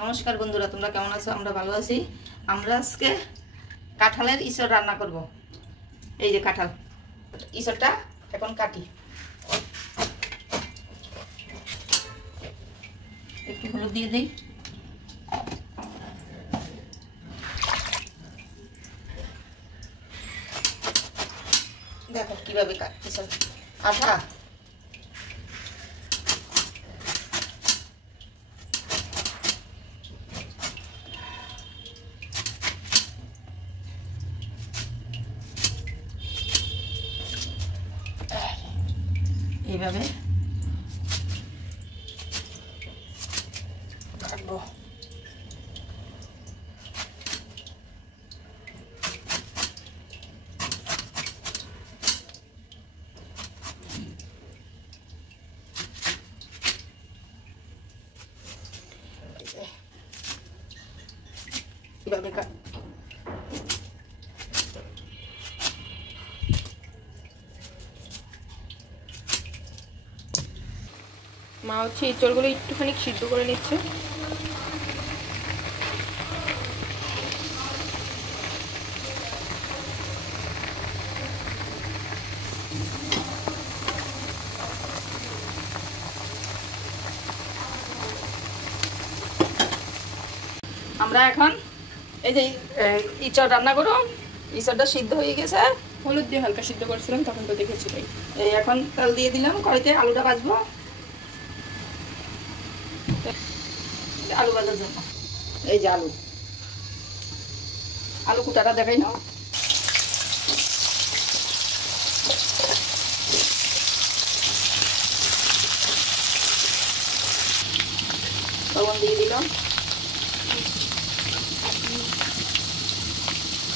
নমস্কার বন্ধুরা, তোমরা কেমন আছো? আমরা ভালো আছি। আমরা আজকে কাঁঠালের ইঁচড় রান্না করব। এই যে কাঁঠাল ইঁচড়টা এখন কাটি। একটু হলুদ দিয়ে দিই। দেখো কিভাবে ইঁচড় আঠা। এইভাবে কাটবো। এইভাবে মা হচ্ছে ইঁচড়গুলো একটুখানি সিদ্ধ করে নিচ্ছে। আমরা এখন এই যে ইঁচড় রান্না করো। ইঁচড়টা সিদ্ধ হয়ে গেছে, হলুদ দিয়ে হালকা সিদ্ধ করেছিলাম, তখন তো দেখেছিলাম। এই এখন তেল দিয়ে দিলাম কড়াইতে। আলুটা ভাজবো, আলু ভাজার জন্য। এই যে আলু কুটাটা দেখাই নাও। লবণ দিয়ে দিলাম,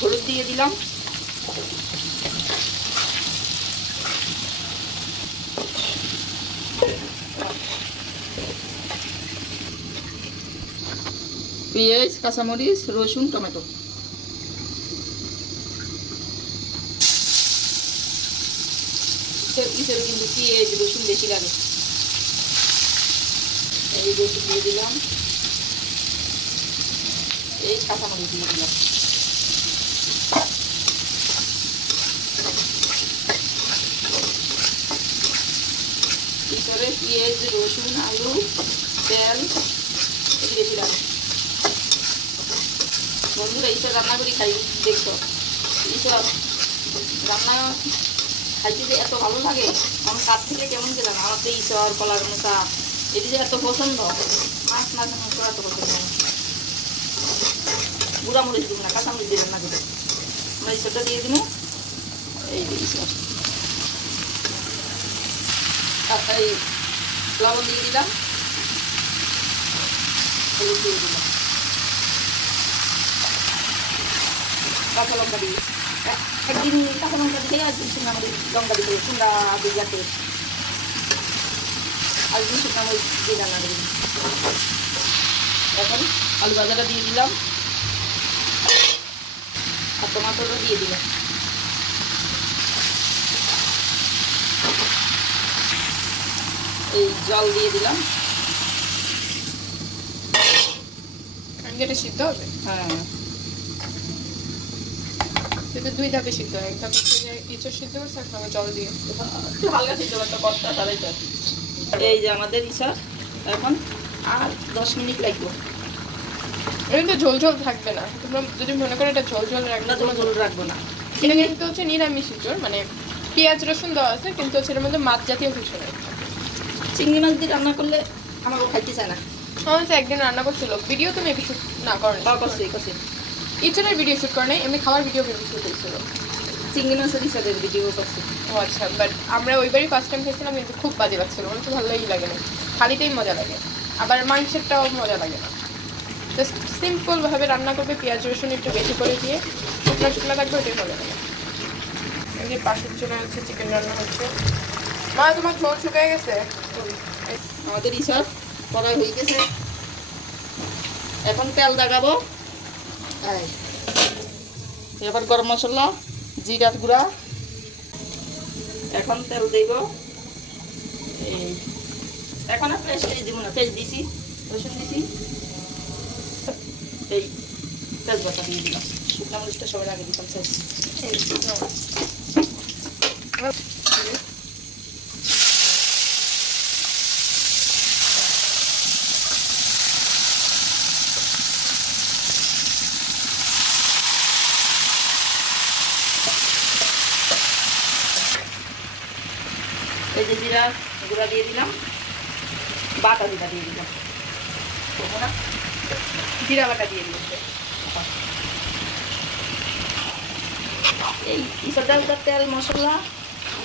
হলুদ দিয়ে দিলাম, পেঁয়াজ, কাঁচামরিচ, রসুন, টমেটো। ইঁচড়ে কিন্তু পেঁয়াজ রসুন বেশি লাগে। এই রসুন দিয়ে দিলাম, এই কাঁচামরিচ দিয়ে দিলাম। ইঁচড়ে পেঁয়াজ রসুন আলু তেল এটি বেশি লাগে। বন্ধুরা ইঁচড় রান্না করি খাই, দেখছো ইঁচড় রান্না খাইতে যে এত ভালো লাগে। আমার কাছ থেকে কেমন গেলাম, আমার তো ইঁচড় কলার মোচা এটি যে এত পছন্দ। মাছ মাছ মাংস এত পছন্দ। গুঁড়া মরিচ দিব না, কাঁচামরিচ দিয়ে রান্না করি। আমরা ইঁচড়টা দিয়ে দিব। এই যে ইঁচড় এই লবণ দিয়ে দিলাম, হলুদ দিয়ে দিলাম, কাঁচা লঙ্কা দিয়ে একদিন কাঁচা লঙ্কা দিয়ে একদিন শুকনো মরিচ লঙ্কা দিয়ে কুমড়া দিয়াতে একদিন শুকনো মরিচ দিয়ে রান্না করি। এখন আলু ভাজাটা দিয়ে দিলাম আর টমাটোটা দিয়ে দিলাম। এই জল দিয়ে দিলাম। এটা সিদ্ধ হবে? হ্যাঁ, এটা দুই ধাপে সিদ্ধ হয়। এক ধাপে ইঁচড় সিদ্ধ করছে, এক ধাপে জল দিয়ে একটু হালকা সিদ্ধ করতে কষ্ট তারাই তো। এই যে আমাদের ইঁচড় এখন আর 10 মিনিট লাগবে। এটা তো ঝোল ঝোল থাকবে না। তোমরা যদি মনে করো এটা ঝোল ঝোল রাখবে, আমরা ঝোল রাখবো না। এটা কিন্তু হচ্ছে নিরামিষ ইঁচড়, মানে পেঁয়াজ রসুন দেওয়া আছে, কিন্তু হচ্ছে এর মধ্যে মাছ জাতীয় কিছু নেই। চিংড়ি মাছ দিয়ে রান্না করলে আমার খাইতে চায় না। আমার হচ্ছে একদিন রান্না করছিল, ভিডিও তো মেবি শুট না করেন, করছি ইঁচড়ের ভিডিও শুট করে নাই, এমনি খাবার ভিডিও শুট করছিল। চিংড়ি মাছের ইঁচড়ের ভিডিও করছি। ও আচ্ছা, বাট আমরা ওইবারই ফার্স্ট টাইম খেয়েছিলাম, কিন্তু খুব বাজে লাগছিল। আমার তো ভালোই লাগে না, খালিতেই মজা লাগে, আবার মাংসেরটাও মজা লাগে না। জাস্ট সিম্পলভাবে রান্না করবে, পেঁয়াজ রসুন একটু বেশি করে দিয়ে শুকনো শুকনো থাকবে, ওইটাই মজা লাগে। এই যে পাশের চলে হচ্ছে চিকেন রান্না হচ্ছে। মা তোমার ঝোল শুকিয়ে গেছে? আমাদের ইঁচড় কড়াই হয়ে গেছে, এখন তেল দেখাবো। এবার গরম মশলা জিরার গুঁড়া এখন তেল দেব। এই এখন আর পেস্ট দিব না, পেস্ট দিছি, রসুন দিছি, এই তেজপাতা দিয়ে দিলাম, শুকনো মরিচটা সবার আগে দিতাম শেষ। এই শুকনো এই যে জিরা গুঁড়া দিয়ে দিলাম, বাটা জিরা দিয়ে দিলাম, জিরা বাটা দিয়ে দিয়েছে। এই ইসবটা তেল মশলা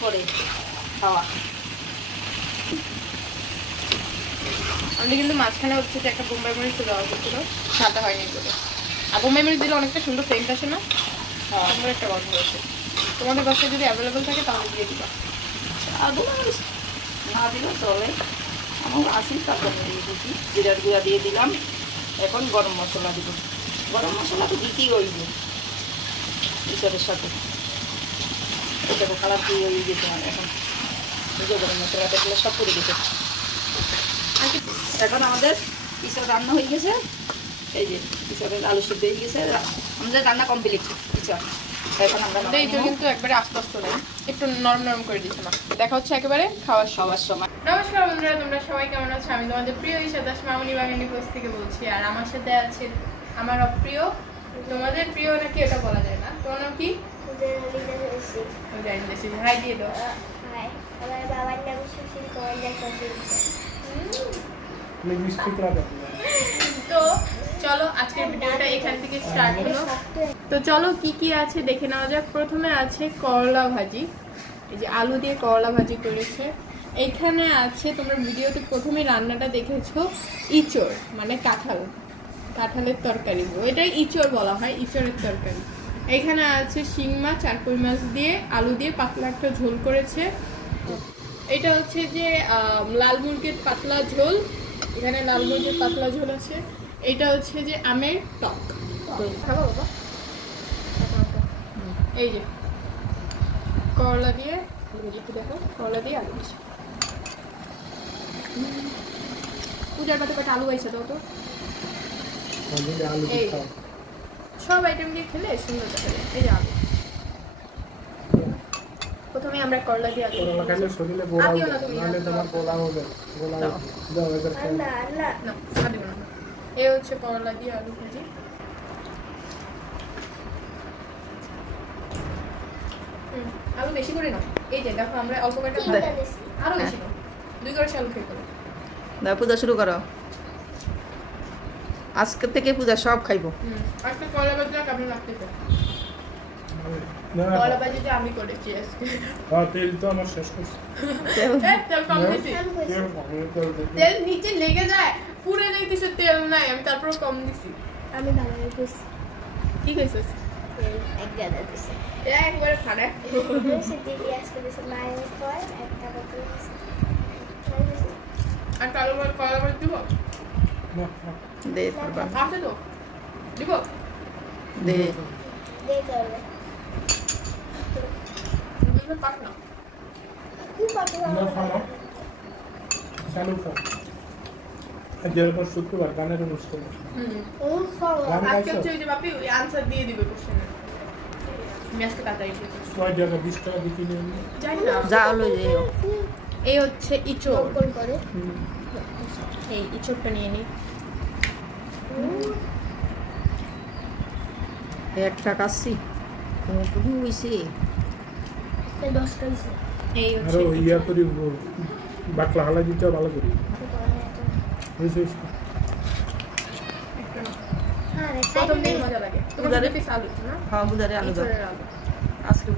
করে খাওয়া। আমি কিন্তু মাঝখানে হচ্ছে যে একটা বোম্বাই মরিচ দেওয়া হয়েছিল, সাদা হয়নি বলে। আর বোম্বাই মরিচ দিলে অনেকটা সুন্দর সেন্ট আসে না, সুন্দর একটা গন্ধ হয়েছে। তোমাদের বাসায় যদি অ্যাভেলেবল থাকে তাহলে দিয়ে দিবা। আদৌ না দিলেও চলে, আমার আসি তারপর দিয়ে দিচ্ছি। জিরার গুঁড়া দিয়ে দিলাম, এখন গরম মশলা দিব। গরম মশলা তো দিতেই হইব ইসবের সাথে, এটাকে কালার দিয়ে হয়ে গেছে। এখন এই যে গরম মশলা দেখলে সব করে দিতে। এখন আমাদের ইসব রান্না হয়ে গেছে। এই যে ইসবের আলু সিদ্ধ হয়ে গেছে, আমাদের রান্না কমপ্লিট ইসব। এখন আমরা এইটা কিন্তু একবারে আস্তে আস্তে নেই, একটু নরম নরম করে দিচ্ছে না। দেখা হচ্ছে একেবারে খাওয়ার সবার সময়। নমস্কার বন্ধুরা, তোমরা সবাই কেমন আছো? আমি তোমাদের প্রিয় ইশাদাস মামুনি বাঙালি পোস্ট থেকে বলছি। আর আমার সাথে আছে আমার অপ্রিয়, তোমাদের প্রিয় নাকি এটা বলা যায় না, তোমার নাম কি? হাই দিয়ে দাও। আমার বাবার নাম সুশীল কুমার দাস। তো চলো আজকের ভিডিওটা এখান থেকে স্টার্ট হলো। তো চলো কি কি আছে দেখে নেওয়া যাক। প্রথমে আছে করলা ভাজি, এই যে আলু দিয়ে করলা ভাজি করেছে। এইখানে আছে, তোমরা ভিডিওতে প্রথমে রান্নাটা দেখেছো, ইঁচড় মানে কাঁঠালের তরকারি, এটাই ইঁচড় বলা হয়, ইঁচড়ের তরকারি। এখানে আছে শিং মাছ আর কই মাছ দিয়ে আলু দিয়ে পাতলা একটা ঝোল করেছে। এটা হচ্ছে যে লাল মুরগির পাতলা ঝোল, এখানে লাল মুরগির পাতলা ঝোল আছে। এটা হচ্ছে যে আমের টক। খাবো বাবা? এই যে করলা দিয়ে, দেখো করলা দিয়ে আলু দিয়েছে। পূজার পাতে কটা আলু হয়েছে দাও তো। এই সব আইটেম দিয়ে খেলে সুন্দর দেখা যায়। এই যে আলু, প্রথমে আমরা করলা দিয়ে আলু আদিও না, তুমি না। এই হচ্ছে করলা দিয়ে আলু ভাজি। আলু বেশি করে নাও। এই যে দেখো আমরা অল্প কটা আরো বেশি নাও, 2 করে আলু খেয়ে করো। দাও পূজা শুরু করো, আজকে থেকে পূজা সব খাইবো। আজকে করলা ভাজিটা কেমন লাগতেছে? করলা ভাজিটা আমি করেছি আজকে। তেল তো আমার শেষ করছি। তেল কম দিছি, তেল নিচে লেগে যায়, পুরো নেই কিছু তেল নাই, আমি তারপর কম দিছি। আমি বাবার কইছি কি কইছিস? এক গাদা দিছি, একবারে ফাড়ে সেটি আজকে দিছি মায়ের পর একটা বছর দিছি। আর কালো করলা ভাজি দিব দে পারবা, আছে তো দিব দে দে করবে দিলে পাক না। কি পাতে না খাও, চালু খাও। যেরকম শুক্রবার গানের অনুষ্ঠান, ও খাও আজকে হচ্ছে ওই যে বাপি ওই আনসার দিয়ে দিবে কোশ্চেনের। আমি আজকে তাড়াতাড়ি খেয়ে ফেলছি। 6 টাকা 20 টাকা বিক্রি নিয়ে জানি না। যা হলো যে এই হচ্ছে ইঁচড়, কোন করে এই ইঁচড়টা নিয়ে নিই। একটা কাশি তুমি হইছে 10 টাকা দিছি। এই আরো হচ্ছে ইয়া করি বাকলা হালা দিতে ভালো করি হইছে। হ্যাঁ রে প্রথম দিন মজা লাগে। তোমাদের পিস আলু না? হ্যাঁ পূজারে আলু দাও ইঁচড়ের আলু। আজকে।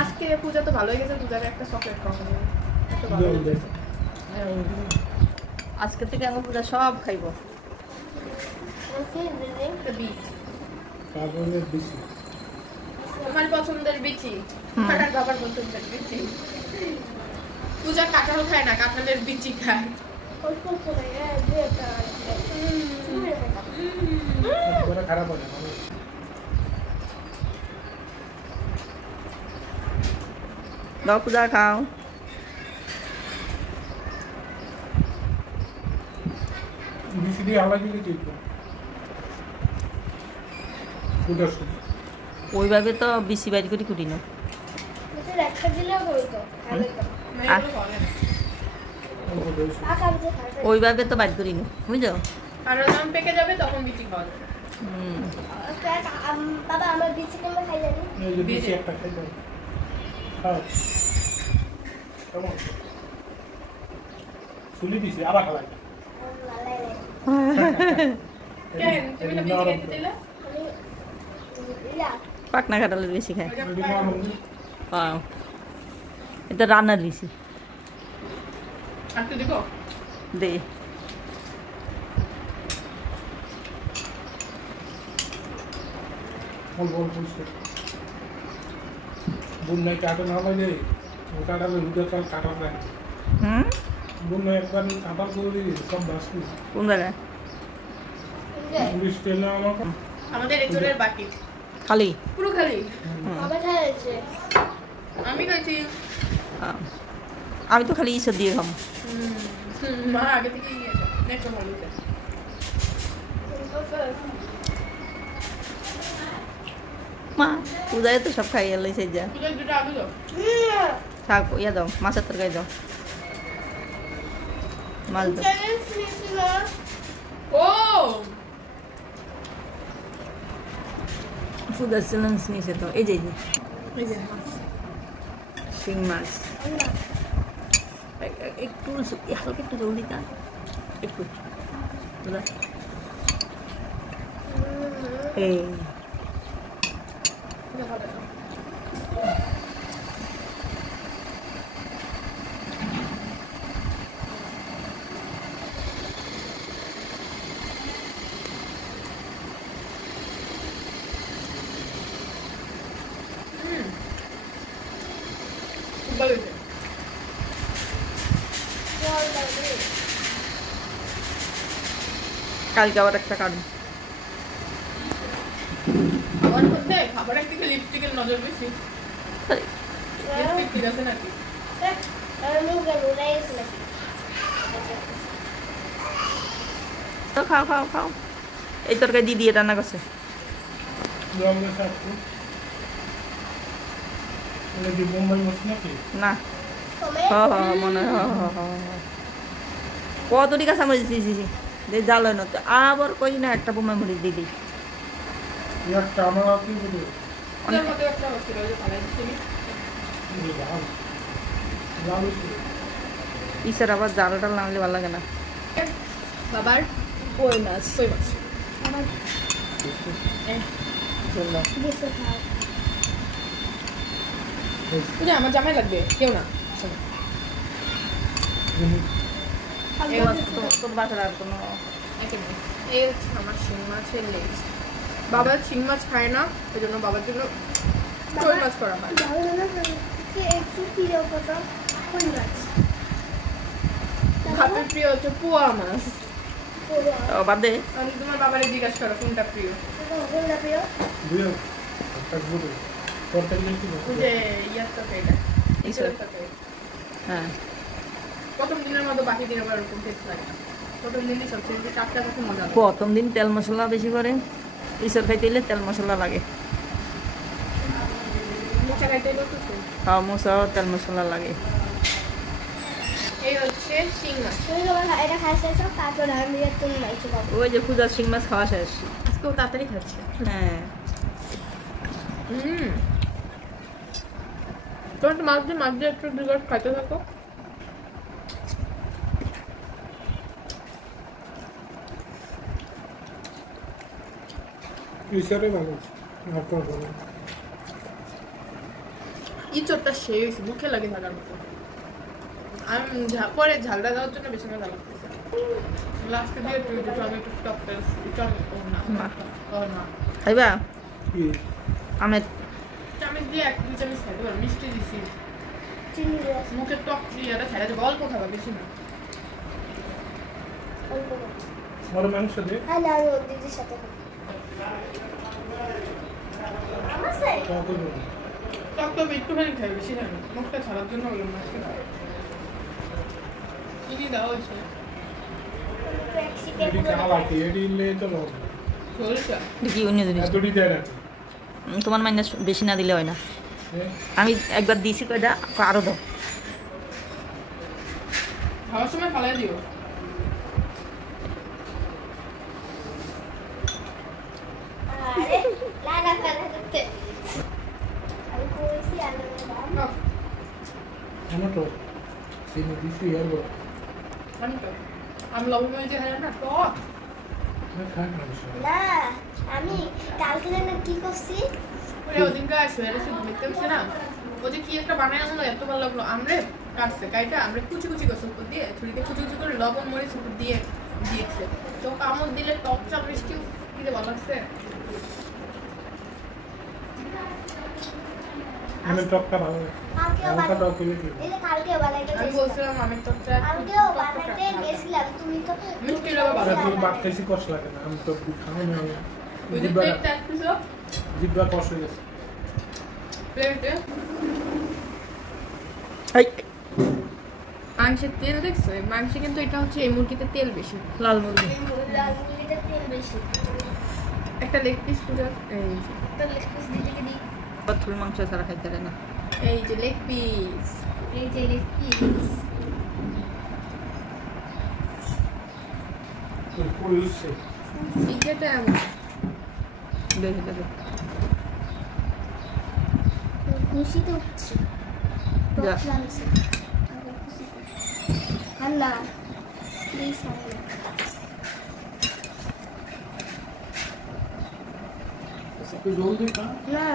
আজকে পূজা তো ভালো হয়ে গেছে, পূজাকে একটা চকলেট খাওয়ানো যাবে। এত ভালো হয়ে গেছে। আজকে থেকে আমি পূজা সব খাইবো। একটা বীজ তারপরে বেশি আমার পছন্দের বিচি, কাটার বাবার পছন্দের বিচি। পূজা কাঁঠাল খায় না, কাঁঠালের বিচি খায়। অল্প করে দুইটা বড় খারাপ হয় না। দাও পূজা খাও। বেশি দিয়ে হালা দিলে কি কুটার শুধু ওইভাবে তো বেশি বাইর করে কুটি না তোর একটা দিলেও বলতো খাবে তো অল্প দেয় শুধু। কাকা বুঝে খাবে ওইভাবে তো বাইর করি না বুঝছো আর দাম পেকে যাবে তখন বিচি খাওয়া যাবে। বাবা আমরা বিচি কেমন খাই জানি এই যে বেশি একটা খাই দাও খাও কেমন চুলি দিছি আবার খালাই মালাই নাই কেন তুমি না বিচি খেতে দিলে আমি ইয়া পাকনা কাঁঠালের বেশি খায় ওইটা এটি নরম এটা রান্নার বেশি আর তো দেখো দে অল্প অল্প দিছে বন্যায় কাটা না লাগে ও কাটালে রুদে কাটা যায় হুম বন্যায় একবার কাটা করে দিই সব বাসি কোন জায়গায় পুলিশ ট্রেনে আমাকে আমাদের একজনের বাকি খালি পুরো খালি বাবা খাইছে আমি খাইছি আমি তো খালি ঈশ্বর দিয়ে খাম মা আগে থেকে নেক্সট ভালো মা পূজায় তো সব খাই এলাই সেই যা তুই দুটো আলু দাও শাক ইয়া দাও মাছের তরকারি দাও মাছ দাও ও পূজার চ্যালেঞ্জ নিয়েছে তো এই যে এই যে শিং মাছ একটু হালকা একটু জল দিতা একটু পূজা এই ভালো হয়েছে কালকে আবার একটা কারণ আমার মধ্যে খাবারের দিকে লিপস্টিকের নজর বেশি লিপস্টিক ঠিক আছে নাকি তো খাও খাও খাও এই তরকারি দিয়ে রান্না করছে জল গেছে একটু এটা কি বোম্বাই মাছ নাকি না মনে হয় কত টিকা সামনে দিয়েছি জাল হয় না তো আবার কই না একটা বোমা মরিচ দিদি একটা আমার আপনি বলে ওদের মধ্যে একটা হচ্ছিল যে পালাই দিচ্ছিলি লাল লাল হয়েছে। ইসার আবার জালটা নামলে ভালো লাগে না বাবার কই মাছ বুঝে আমার জামাই লাগবে কেউ না তোর বাসার আর কোনো এই হচ্ছে আমার শিং মাছের লেজ বাবা শিং মাছ খায় না ওই জন্য বাবার জন্য কই মাছ করা হয় একটু প্রিয় কত কোন মাছ ভাবের প্রিয় হচ্ছে পোয়া মাছ বাদে আমি তোমার বাবারে জিজ্ঞাসা করো কোনটা প্রিয় কোনটা প্রিয় দুইও একটা গুলো তরকারি কি ওই যে ইয়ার তরকারিটা ঈশ্বর। তরকারি হ্যাঁ প্রথম দিনের মতো বাকি দিন আবার ওরকম টেস্ট লাগে না প্রথম দিনই সবচেয়ে বেশি টাটকা কাছে মজা লাগে প্রথম দিন তেল মশলা বেশি করে ইসর খাইতে হলে তেল মশলা লাগে মুচা খাইতে বলতো খাওয়া মশাও তেল মশলা লাগে এই হচ্ছে শিং মাছ তুমি যখন এটা খাইছো তারপর আমি তুমি মাইছো বাবা ওই যে পূজার শিং মাছ খাওয়া শেষ আজকেও তাড়াতাড়ি খাচ্ছে হ্যাঁ তোমার একটু মাছ দিয়ে একটু দুবার খাইতে থাকো ইসারে ভালো আছে আর তো ভালো ইঁচড়টা সেই হয়েছে মুখে লাগে থাকার মতো আমি পরে ঝালটা দেওয়ার জন্য বেশি মজা লাগতেছে লাস্টে দিয়ে একটু আমি একটু টক না খাইবা কি আমের চামচ দিয়ে এক দুই চামচ খাইতে পারো মিষ্টি দিছি চিনি দিয়ে মুখে টক দিয়ে এটা ছেড়ে দেবো অল্প খাবা বেশি না অল্প আর মাংস দে হ্যাঁ না আমি ওর দিদির সাথে খাবো আমার সাথে কত দেব টক তো একটুখানি খাই বেশি না মুখটা ছাড়ার জন্য ওই মাছটা খাই চিনি দেওয়া হয়েছে ট্যাক্সি পে এটি করে কালা কি এটি লে তো ভালো দেখি অন্য জিনিস এতটি দেয় নাকি তোমার মাইনাস বেশি না দিলে হয় না হ্যাঁ আমি একবার দিয়েছি কয়টা আরো দাও খাওয়ার সময় ফালাই দিও আরে লাগা ফেলা করতে আমি কইছি আলু দাম আমার তো চিনি দিছি আর বড় আমি লবণ মরিচে খাই না টক খাই মানুষ না আমি কালকে যেন কি করছি ওরে ওদিনকে আসবে এসে দেখতে হচ্ছে না ও যে কি একটা বানায় আনলো এত ভালো লাগলো আমরে কাটছে কাইটা আমরা কুচি কুচি করছে উপর দিয়ে ছুরিতে কুচি কুচি করে লবণ মরিচ উপর দিয়ে দিয়েছে তো কামড় দিলে টক চা মিষ্টি দিতে ভালো লাগছে আমি টকটা ভালো কালকেও হালকা টক বানাই হলে কি এই যে কালকেও বানাইতে আমি বলছিলাম আমি টকটা কালকেও বানাইতে গেছিলাম তুমি তো মিষ্টি লাগা আর ভালো তুই ভাত খাইছি কষ্ট লাগে না আমি তো খাও না ওই যে জিব্বা প্লেটটা একটু জিব্বা কষ্ট হয়ে গেছে প্লেটে এই মাংসের তেল দেখছো মাংসে কিন্তু এটা হচ্ছে এই মুরগিতে তেল বেশি লাল মুরগি লাল মুরগিতে তেল বেশি একটা লেগ পিস পুরো এই যে তো লেগ পিস দিদিকে দিই বাথুর মাংস ছাড়া খাইতে পারে না এই যে লেগ পিস এই যে লেগ পিস পুরো হচ্ছে এটা এমন দেখে দেখে খুশি তো হচ্ছে যা। টক লাগছে আল্লাহ প্লিজ আল্লাহ একটু জলদি খা না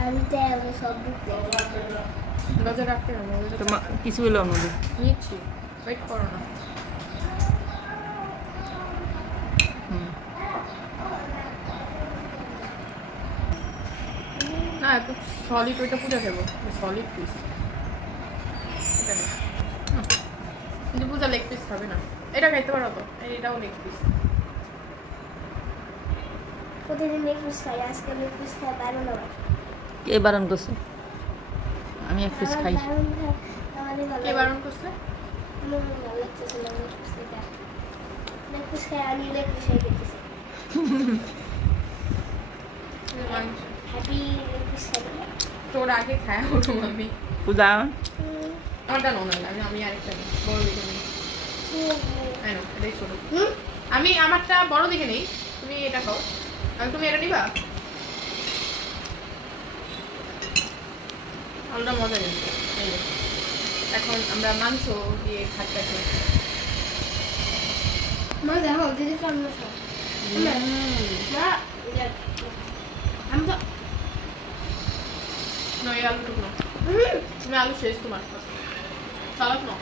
আমি তেল সব দিতে গজা রাখতে হবে তোমার কিছু হলো আমাদের নিচ্ছি ওয়েট করো না না একটু সলিড ওইটা পূজা খাবো সলিড পিস এটা না কিন্তু পূজা লেগ পিস খাবে না এটা খাইতে পারো তো এটাও লেগ পিস প্রতিদিন লেগ পিস খাই আজকে লেগ পিস খাই বারো না কে বারণ করছে আমি এক পিস খাই আমাদের ভালো কে বারণ করছে আমার ভালো লাগতেছে না লেগ পিস খাইতে লেগ পিস খাই আমি লেগ পিস খাই খেতেছি হ্যাপি লেগ পিস খাই তোর আগে খায় ওঠো আমি পূজা আমারটা নো না আমি আরেকটা নিই বড় দেখে নিই এটাই ছোট আমি আমারটা বড় দেখে নেই তুমি এটা খাও আর তুমি এটা নিবা আলাদা মজা কিন্তু এই যে। এখন আমরা মাংস দিয়ে খাটটা খাই মা দেখো দিদি কেমন খাও না আমি তো না এই আলুটুকু না তুমি আলু শেষ তোমার সালাদ নাও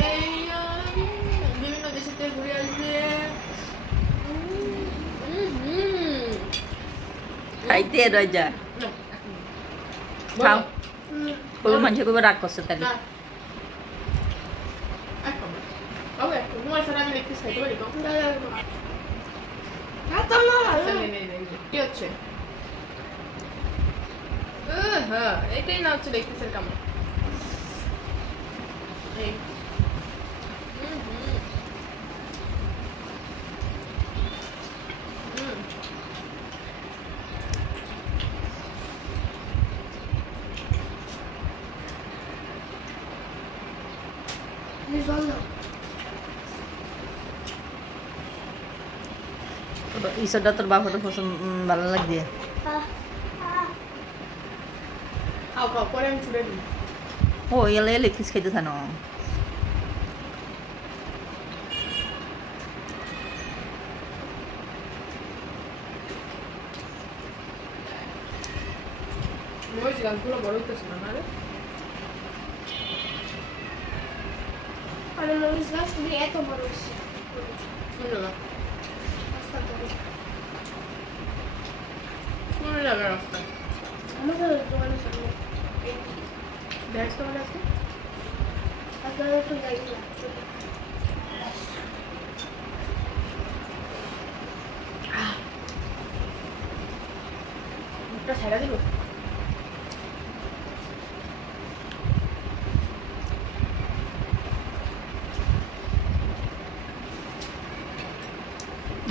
এই বিভিন্ন দেশেতে ঘুরে আসবে খাইতে রয়ে যা খাও কোনো মানুষ করবে রাগ করছে তাহলে না এখন ওকে তোমার সাথে আমি লেগ পিস খাইতে পারি তো আচ্ছা, নে। কি হচ্ছে হ্যাঁ এটাই না হচ্ছে লেগ পিসের কামড় এই ঈশ্বরটা তোর বাবাটা পছন্দ ভালো লাগছে খাও খাও পরে আমি ছুড়ে দিই ও এলে এলে কিস খাইতে থানো মরিচ গাছগুলো বড় হইতেছে না রে আর মরিচ গাছ তুমি এত বড় হচ্ছে কোন জায়গায় রাস্তা আমাকে দোকানের সামনে দেখ তোমার কাছে আপনারা একটু গাড়ি না একটা ছেড়া দিল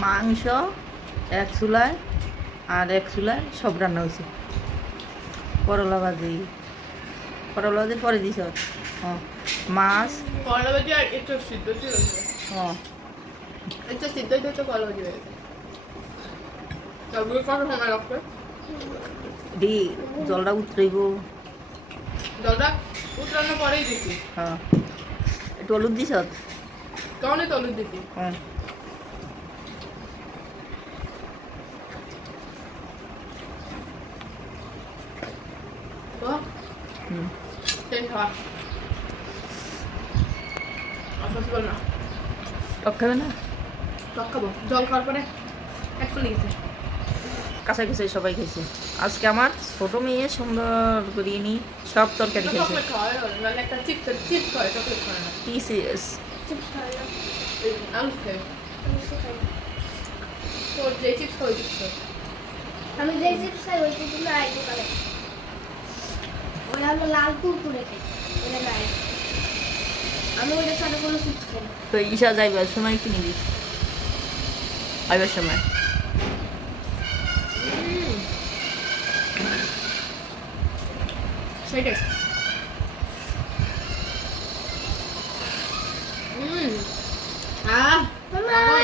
মাংস এক চুলায় আর এক চুলায় সব রান্না হয়েছে। করলা ভাজি পরে দিছ। মাছ করলা ভাজি আর একটু সিদ্ধ ছিল, একটু সিদ্ধ হইতে করলা ভাজি হয়ে গেছে। তারপরে কত সময় লাগবে? এটি জলটা উতরাইব। জলটা উতরানোর পরেই দিছি। হ্যাঁ, একটু হলুদ দিছ। কেমন একটু হলুদ দিছি। টক খাবে না? টক খাবো, জল খাওয়ার পরে এক চলে গেছে। কাঁচা কাঁচা সবাই খেয়েছে। আজকে আমার ছোট মেয়ে সুন্দর করে নি সব তরকারি খেয়েছে। চকলেট খাওয়াই মানে একটা চিপস খাওয়াই, চকলেট খাওয়াই না। টিসিএস চিপস খাই না, আলু খাই, আমি তো খাই না। তোর যে চিপস খাওয়াই চিপস খাই। আমি যে চিপস খাই ওই চিপস না আইতে পারে, ওই হলো লাল কুরকুরে খাই, ওটা নাই। আমি ওইটার সাথে কোনো চিপস খাই না। তো ঈশা যাইবার সময় কিনে দিস, আইবার সময়। সেটাই।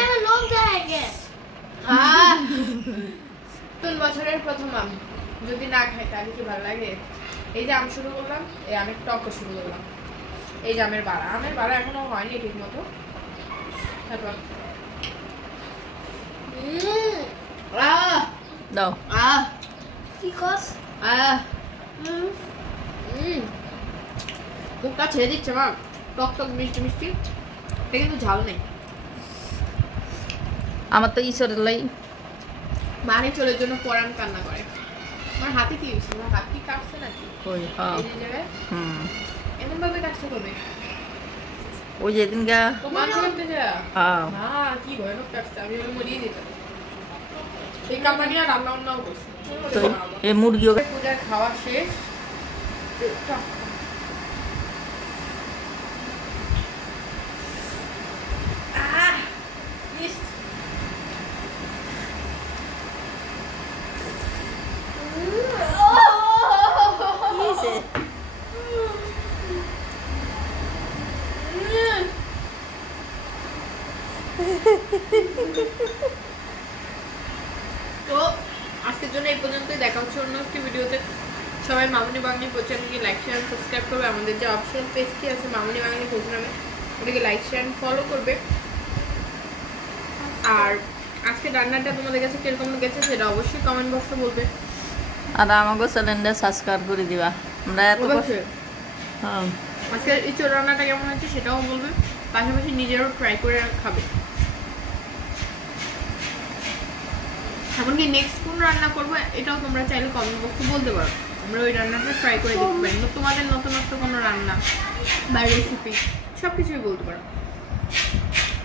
আমার লোক যায় গে। 3 বছরের প্রথম আম যদি না খাই তাহলে কি ভালো লাগে? এই যে আম শুরু করলাম, এই আমের টকও শুরু করলাম। এই যে আমের বাড়া এখনো হয়নি ঠিক মতো। তারপর দাও কি কস? মুখটা ছেড়ে দিচ্ছে মা, টক টক মিষ্টি মিষ্টি। এটা কিন্তু ঝাল নেই। আমার তো ঈশ্বরের লাই মানে চোরের জন্য পরাণ কান্না করে। আমার হাতে কি হয়েছে? আমার হাত কি কাটছে নাকি? ওই হ্যাঁ এই যে জায়গায় এমন ভাবে কাটছে কবে? ওই যেদিন গা মাংস কাটতে যা। হ্যাঁ কি ভয়ানক কাটছে, আমি ওই মরিয়ে দিতাম। এই কামড়া নিয়ে রান্না বান্নাও করছি। তো এই মুরগিও পূজার খাওয়া শেষ। তো আজকের জন্য এই পর্যন্তই। দেখা হচ্ছে অন্য একটি ভিডিওতে। সবাই মামুনি বাঙালি চ্যানেলকে লাইক শেয়ার সাবস্ক্রাইব করবে। আমাদের যে অপশনাল পেজটি আছে মামুনি বাঙালি প্রোগ্রামে, ওটাকে লাইক শেয়ার ফলো করবে। আর আজকে রান্নাটা তোমাদের কাছে কিরকম লেগেছে সেটা অবশ্যই কমেন্ট বক্সে বলবে। আর আমাকে চ্যানেলটা সাবস্ক্রাইব করে দিবা। আমরা এত হ্যাঁ আজকে এই চোর রান্নাটা কেমন হয়েছে সেটাও বলবে, পাশাপাশি নিজেরও ট্রাই করে খাবে। এমনকি নেক্সট কোন রান্না করবো এটাও তোমরা চাইলে কমেন্ট বক্সে বলতে পারো। আমরা ওই রান্নাটা ট্রাই করে দেখতে পারি। তোমাদের নতুনত্ব কোনো রান্না বা রেসিপি সব কিছুই বলতে পারো।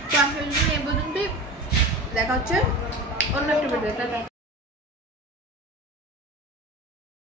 তো আসলে এই পর্যন্তই। দেখা হচ্ছে অন্য একটা ভিডিওতে।